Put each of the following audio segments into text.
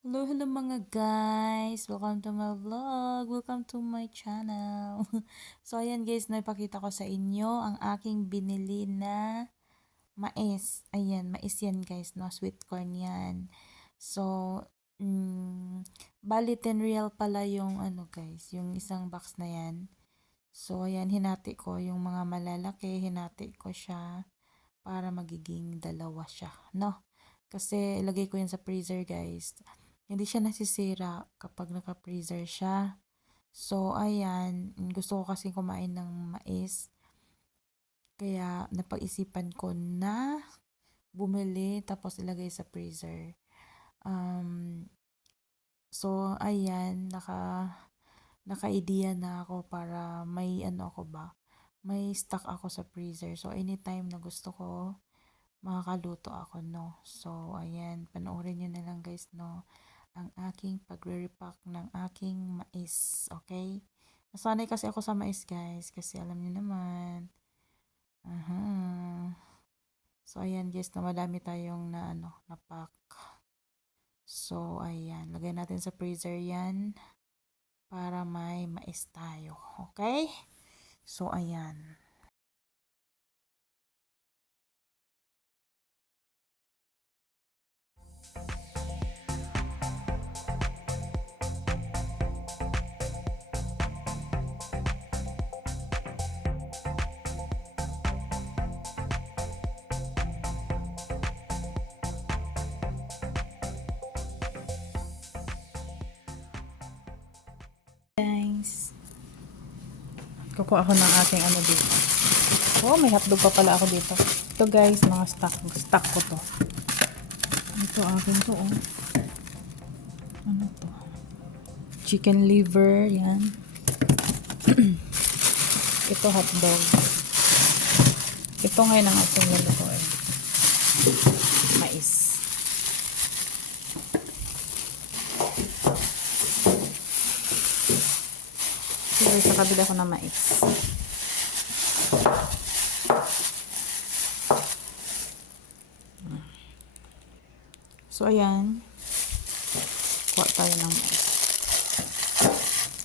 Hello, hello mga guys! Welcome to my vlog! Welcome to my channel! So, ayan guys, naipakita ko sa inyo ang aking binili na mais. Ayan, mais yan guys, no? Sweet corn yan. So, bali 10 real pala yung ano guys, yung isang box na yan. So, ayan, hinati ko yung mga malalaki, hinati ko siya para magiging dalawa siya, no? Kasi ilagay ko yan sa freezer guys. Hindi siya nasisira kapag naka-freezer siya. So, ayan, gusto ko kasi kumain ng mais. Kaya napag-isipan ko na bumili tapos ilagay sa freezer. Um, so, ayan, naka-idea na ako para may ano ako ba, may stock ako sa freezer. So, anytime na gusto ko, makakaluto ako, no? So, ayan, panoorin nyo na lang guys, no? Ang aking pagre-repack ng aking mais, okay? Nasanay kasi ako sa mais guys, kasi alam niyo naman. Aha. So, ayan guys, na madami tayong na ano, na pack. So, ayan, lagay natin sa freezer yan para may mais tayo, okay? So, ayan. Guys, kukuha ako ng aking ano dito. Oh, may hotdog pa pala ako dito. Ito guys, mga stock ko to. Ito akin to, oh. Ano to? Chicken liver, yan. Ito hotdog. Ito ngayon ang ating nilutuin. Mais. Sige, sa kabila ko na mais. So, ayan. Kuha tayo ng mais.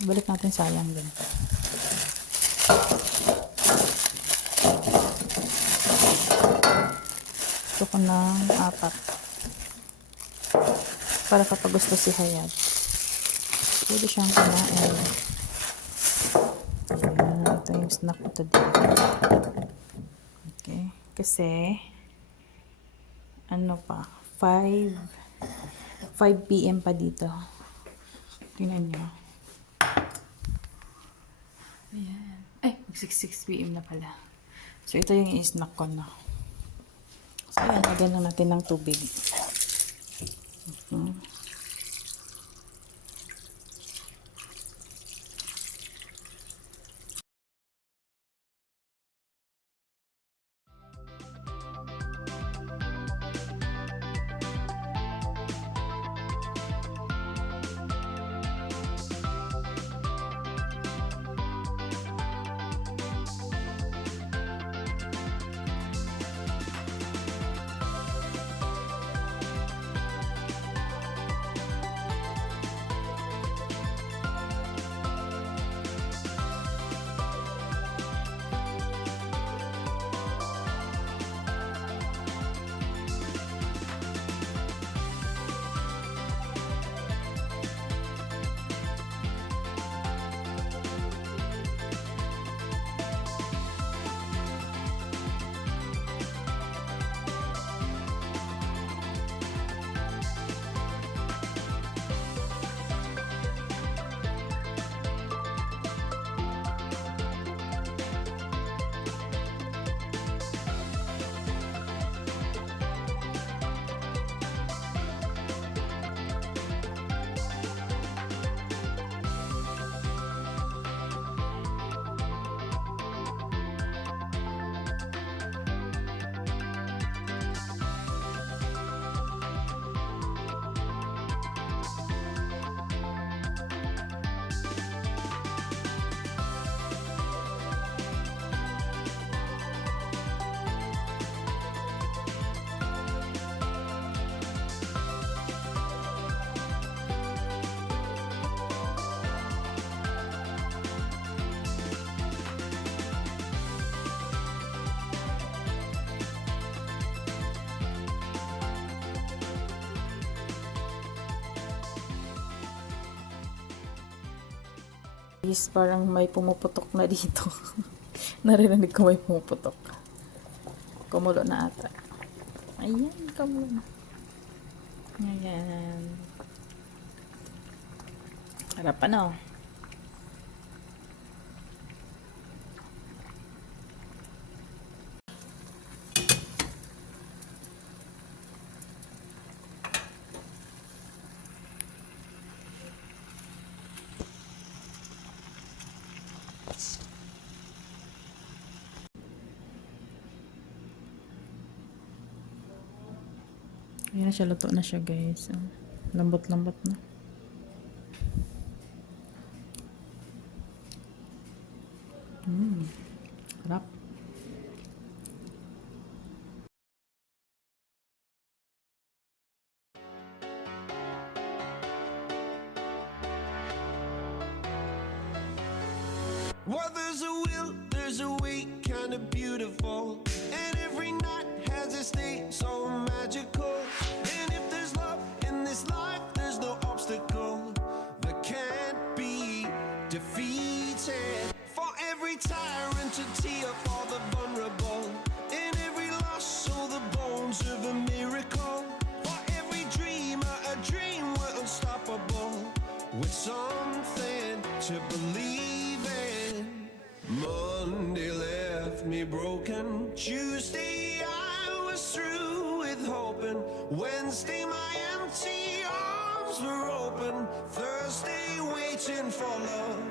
Balik natin sayang din. Gusto ko ng 4. Para kapag gusto si Hayat, pwede siyang kumain. Ayan. Ito yung snack ko today. Okay. Kasi, ano pa, 5 p.m. pa dito. Tingnan nyo. Ayan. Ay, 6 p.m. na pala. So, ito yung snack ko na. So, ayan, lagyan lang natin ng tubig. Guys, parang may pumuputok na dito. Narinig ko may pumuputok. Kumulo na ata. Ayan, kumulo na. Ayan. Harap ano. Ayan na siya, luto na siya guys. Lambot-lambot na. Harap. Well, there's a will, there's a way, kinda beautiful. And every night has its day, so magical. And if there's love in this life, there's no obstacle that can't be defeated. For every tyrant to tear for the vulnerable. In every loss, all the bones of a miracle. For every dreamer, a dream we're unstoppable. With something to believe in. Monday left me broken. Tuesday I was through with hoping. Wednesday my empty arms were open. Thursday waiting for love,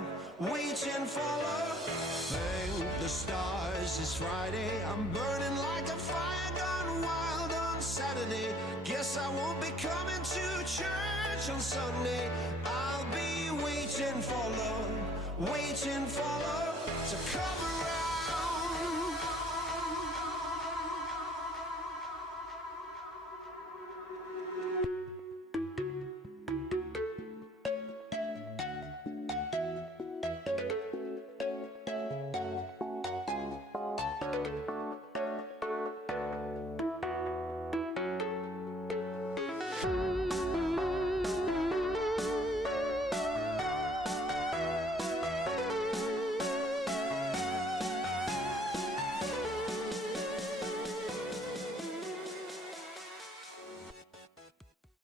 waiting for love. Thank the stars it's Friday. I'm burning like a fire gone wild on Saturday. Guess I won't be coming to church on Sunday. I'll be waiting for love, waiting for love to come around.